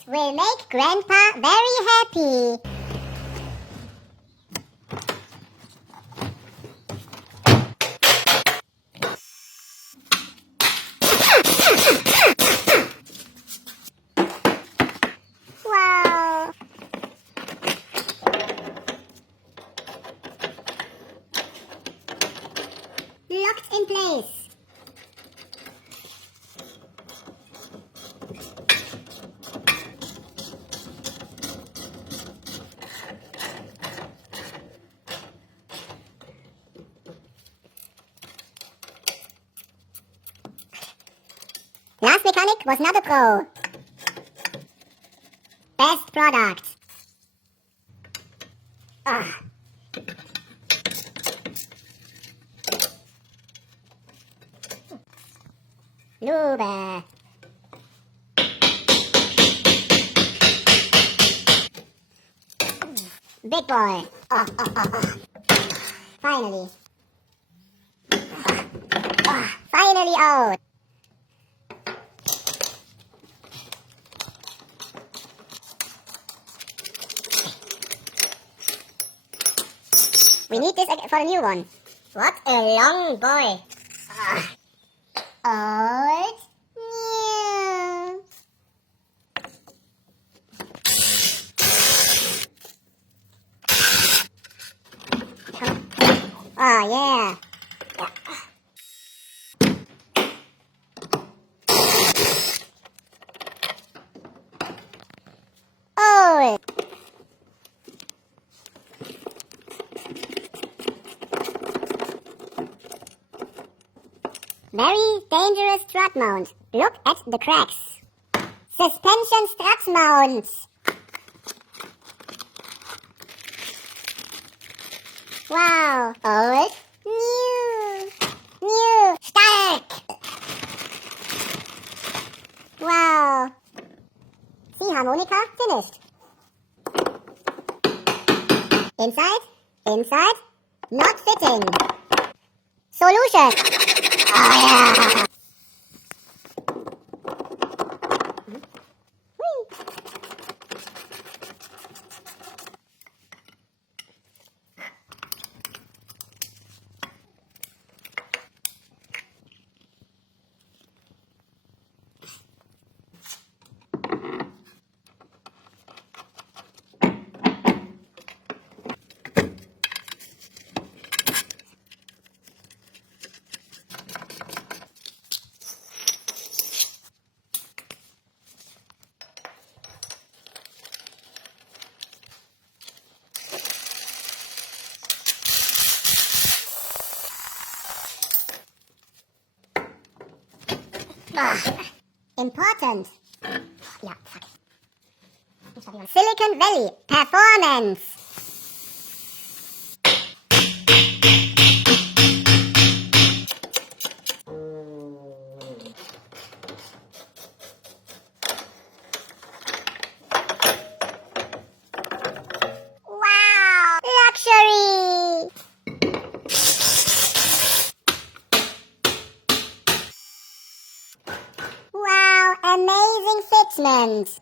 This will make Grandpa very happy. Wow! Locked in place. Last mechanic was not a pro. Best product. Ah. Lube. Big boy. Finally. Finally out. We need this for a new one. What a long boy. Old, new. Oh, yeah. Old. Very dangerous strut mount. Look at the cracks. Suspension strut mounts. Wow. Old. New. New. Stark. Wow. See harmonica finished. Inside. Inside. Not fitting. Solution. Oh yeah. Important. Ja, fuck. Silicon Valley Performance. Wow, luxury. Wow, amazing fitment.